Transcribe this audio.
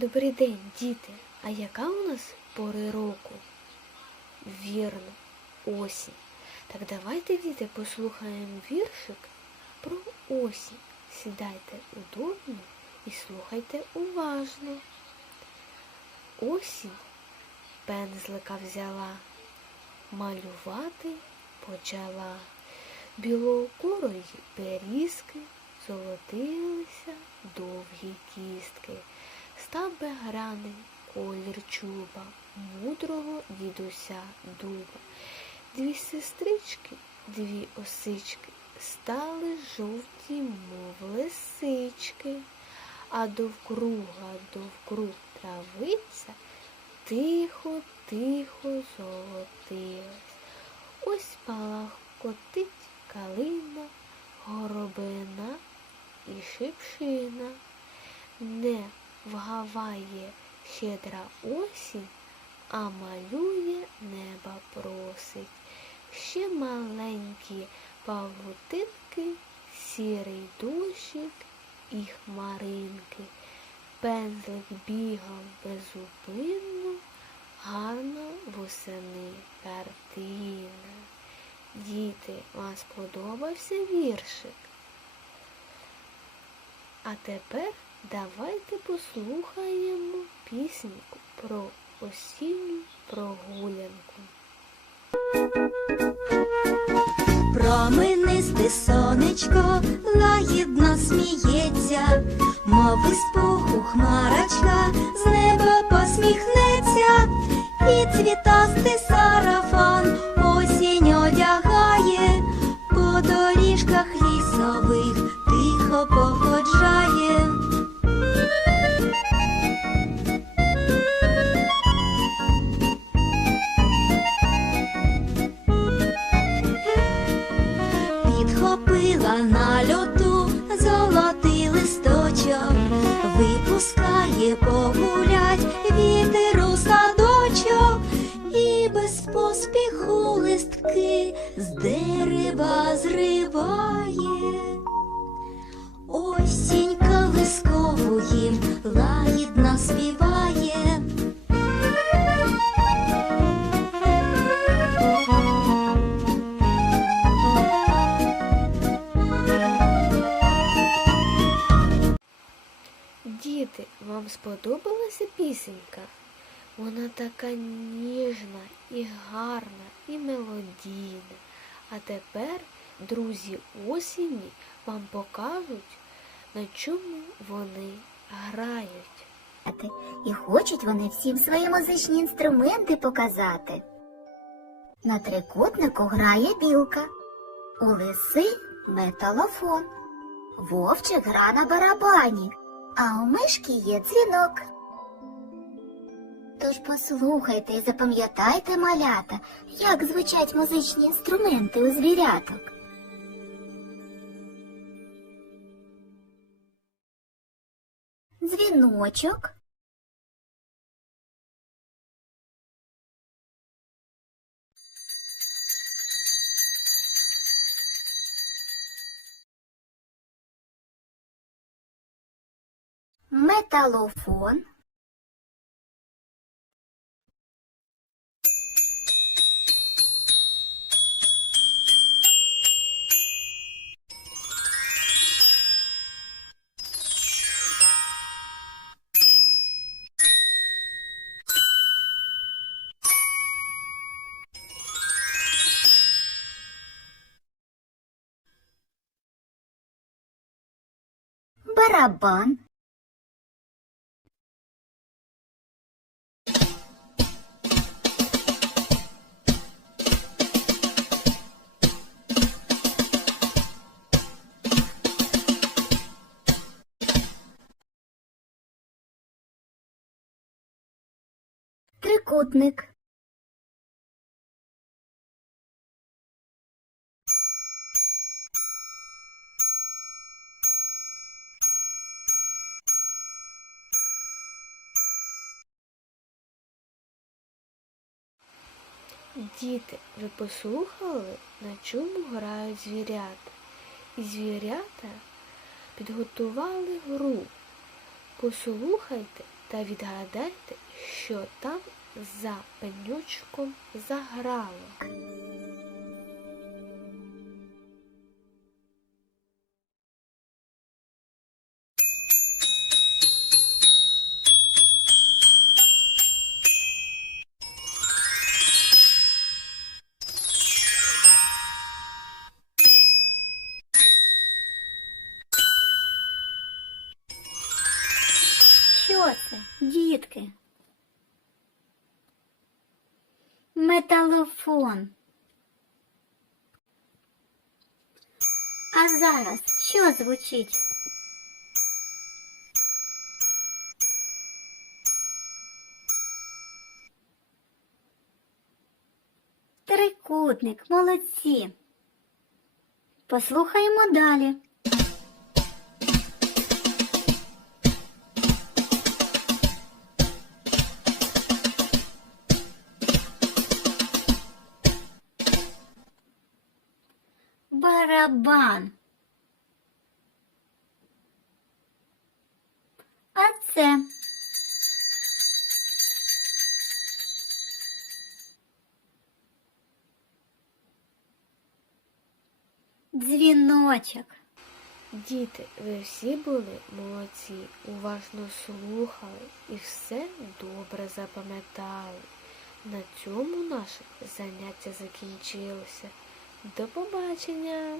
Добрий день, діти. А яка у нас пори року? Вірно, осінь. Так давайте, діти, послухаємо віршик про осінь. Сідайте удобно і слухайте уважно. Осінь пензлика взяла, малювати почала. Білокорої берізки золотилися довгі кістки. Став багряний колір чуба, мудрого дідуся дуба. Дві сестрички, дві осички, стали жовті, мов лисички, а довкруга довкруг травиця тихо, тихо золотилась. Ось палахкотить калина, горобина і шипшина. Не вгаває щедра осінь, а малює неба просить. Ще маленькі павутинки, сірий дощик і хмаринки. Пензлик бігав безупинно, гарно восени картина. Діти, вам сподобався віршик? А тепер давайте послухаємо пісеньку про осінню прогулянку. Променисте сонечко лагідно сміється, мов із пуху хмарочка з неба посміхнеться, і цвітастий листки з дерева зриває. Осінь колискову їм лагідно співає. Діти, вам сподобалася пісенька? Вона така ніжна і гарна, і мелодійна. А тепер друзі осені вам покажуть, на чому вони грають. І хочуть вони всім свої музичні інструменти показати. На трикутнику грає білка, у лиси металофон, вовчик гра на барабані, а у мишки є дзвінок. Тож послухайте і запам'ятайте, малята, як звучать музичні інструменти у звіряток. Дзвіночок. металофон, барабан, трикутник, Діти, ви послухали, на чому грають звірята? І звірята підготували гру. Послухайте та відгадайте, що там за пенючком заграло. Це, дітки? Металофон. А зараз що звучить? Трикутник, молодці. Послухаємо далі. Барабан. А це дзвіночок. Діти, ви всі були молодці, уважно слухали і все добре запам'ятали. На цьому наше заняття закінчилося. До побачення!